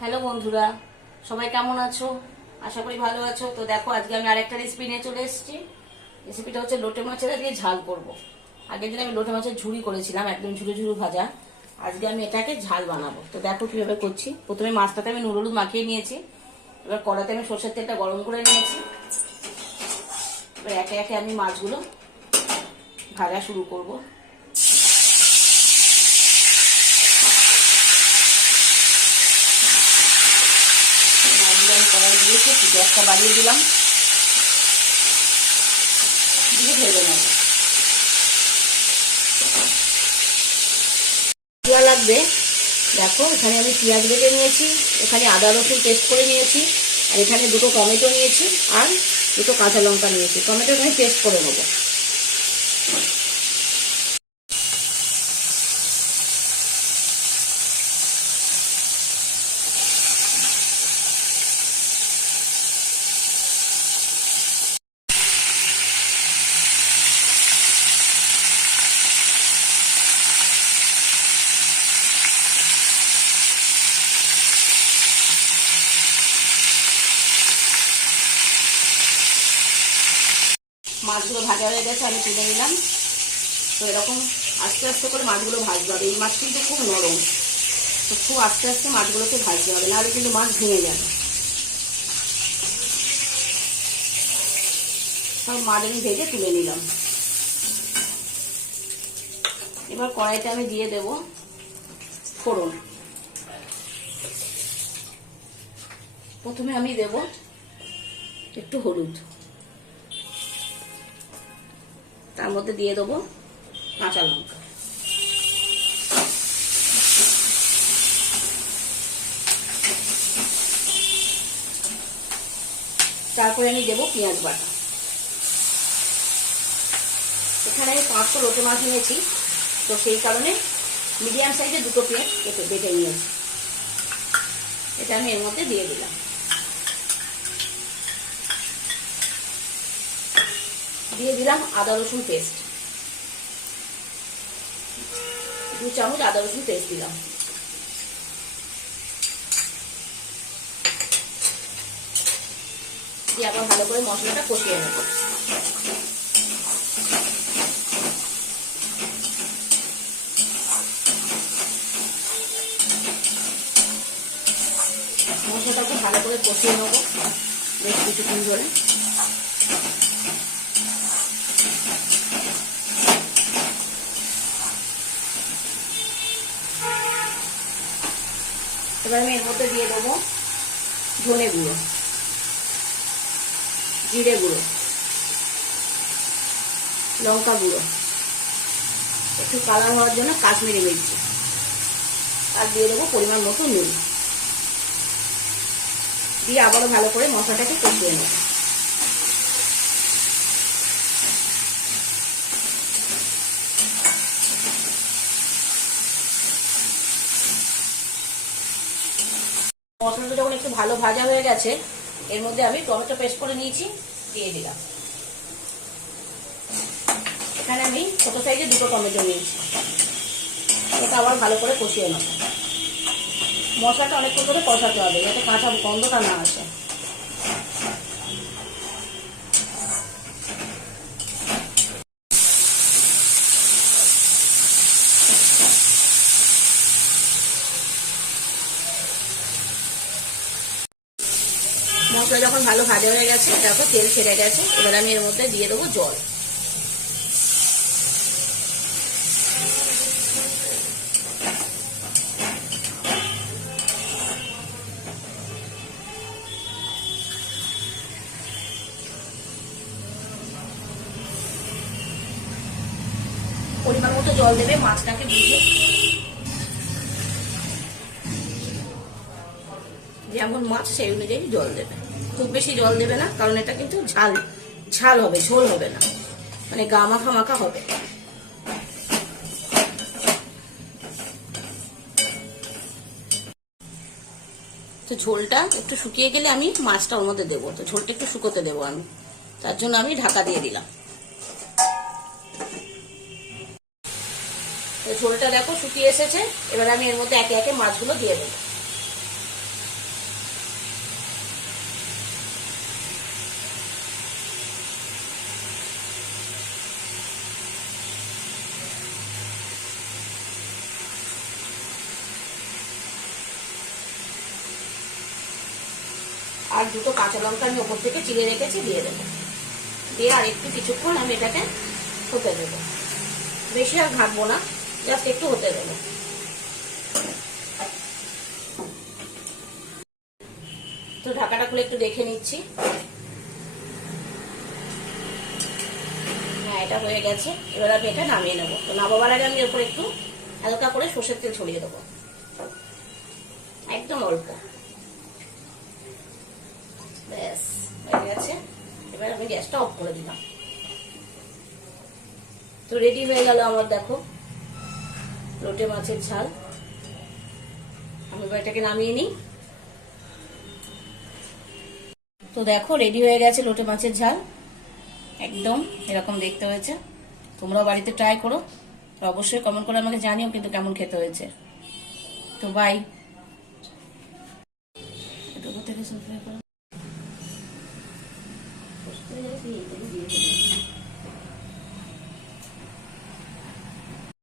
Hello বন্ধুরা, সবাই কেমন আছো? আশা করি ভালো আছো। তো দেখো, আজকে আমি আরেকটা রেসিপি নিয়ে চলে এসেছি। রেসিপিটা হচ্ছে লোটে মাছের আজকে ঝাল করব। আগের দিন আমি লোটে মাছের ঝুড়ি করেছিলাম, একদম ঝুড়ো ঝুড়ো ভাজা। আজকে আমি এটাকে ঝাল বানাবো। তো দেখো কিভাবে করছি। প্রথমে মাছটাতে আমি নুন হলুদ মাখিয়ে নিয়েছি। এবার কড়াতে আমি সরষের তেলটা গরম করে নিয়েছি। এবার একে একে আমি মাছগুলো ভাজা শুরু করবো। কড়াই দিয়েছি, গ্যাসটা বাড়িয়ে দিলাম, দিয়ে ভেজে নেব। পেঁয়াজ লাগবে। দেখো, এখানে আমি পেঁয়াজ ভেজে নিয়েছি, এখানে আদা রসুন পেস্ট করে নিয়েছি, আর এখানে দুটো টমেটো নিয়েছি, আর দুটো কাঁচা লঙ্কা নিয়েছি। টমেটোটা আমি পেস্ট করে নেবো। মাছগুলো ভাজা হয়ে গেছে, আমি তুলে নিলাম। তো এরকম আস্তে আস্তে করে মাছগুলো ভাজতে হবে। এই মাছ কিন্তু খুব নরম, তো খুব আস্তে আস্তে মাছগুলোকে ভাজতে হবে, নাহলে কিন্তু মাছ ভেঙে যাবে। সব মাছ আমি ভেজে তুলে নিলাম। এবার কড়াইতে আমি দিয়ে দেব ফোড়ন। প্রথমে আমি দেব একটু হলুদ, তার মধ্যে দিয়ে দেবো কাঁচা লঙ্কা, তারপরে আমি দেবো পেঁয়াজ বাটা। এখানে আমি 500 লোটে মাছ নিয়েছি, তো সেই কারণে মিডিয়াম সাইজের দুটো পেঁয়াজ বেটে নিয়েছি। এটা আমি এর মধ্যে দিয়ে দিলাম। দিয়ে দিলাম আদা রসুন পেস্ট, 2 চামচ আদা রসুন পেস্ট দিলাম। দিয়ে আবার ভালো করে মশলাটা কষিয়ে নেব। মশলাটাকে ভালো করে কষিয়ে নেবো বেশ কিছুক্ষণ ধরে। এবার আমি এর মধ্যে দিয়ে দেবো ধনে গুঁড়ো, জিরে গুঁড়ো, লঙ্কা গুঁড়ো, একটু কালার হওয়ার জন্য কাশ্মীরি মির্চি, আর দিয়ে দেবো পরিমাণ মতো নুন। দিয়ে আবারও ভালো করে মশলাটাকে কষিয়ে নেব। মশলাটা যখন একটু ভালো ভাজা হয়ে গেছে, এর মধ্যে আমি টমেটো পেস্ট করে নিয়েছি, দিয়ে দিলাম। এখানে আমি ছোট সাইজে দুটো টমেটো নিয়েছি। ওটা আবার ভালো করে কষিয়ে নেব। মশলাটা অনেকক্ষণ ধরে কষাতে হবে, যাতে কাঁচা গন্ধটা না আসে। মশলা যখন ভালো ভাজা হয়ে গেছে, তারপর তেল ছেড়ে গেছে, এবার আমি এর মধ্যে দিয়ে দেবো জল। পরিমাণ মতো জল দেবে, মাছটাকে বুঝে যেমন মাছ সেই অনুযায়ী জল দেবে। খুব বেশি জল দেবে না, কারণ এটা কিন্তু ঝাল হবে, ঝোল হবে না, মানে গা মাখা মাখা হবে। তো ঝোলটা একটু শুকিয়ে গেলে আমি মাছটা ওর মধ্যে দেবো। তো ঝোলটা একটু শুকোতে দেবো আমি, তার জন্য আমি ঢাকা দিয়ে দিলাম। তো ঝোলটা দেখো শুকিয়ে এসেছে। এবার আমি এর মধ্যে একে একে মাছগুলো দিয়ে দেবো। আর দুটো কাঁচা লঙ্কা আমি ওপর থেকে চিড়ে রেখেছি দিয়ে দেবো। দিয়ে আর একটু কিছুক্ষণ আমি এটাকে হতে দেবো, বেশি আর ঘাটবো না, জাস্ট একটু হতে দেবো। তো ঢাকাটা খুলে একটু দেখে নিচ্ছি। হ্যাঁ, এটা হয়ে গেছে। এবার আমি এটা নামিয়ে নেবো। তো নামাবার আগে আমি এরপর একটু হালকা করে সর্ষের তেল ছড়িয়ে দেবো, একদম অল্প, ব্যাস হয়ে গেছে। এবার আমি গ্যাসটা অফ করে দিলাম। তো রেডি হয়ে গেল আমার, দেখো, লোটে মাছের ঝাল। আমি এবার এটাকে নামিয়ে নিই। তো দেখো রেডি হয়ে গেছে লোটে মাছের ঝাল, একদম এরকম দেখতে হয়েছে। তোমরাও বাড়িতে ট্রাই করো, তো অবশ্যই কমেন্ট করে আমাকে জানিও কিন্তু কেমন খেতে হয়েছে। তো বাই। থেকে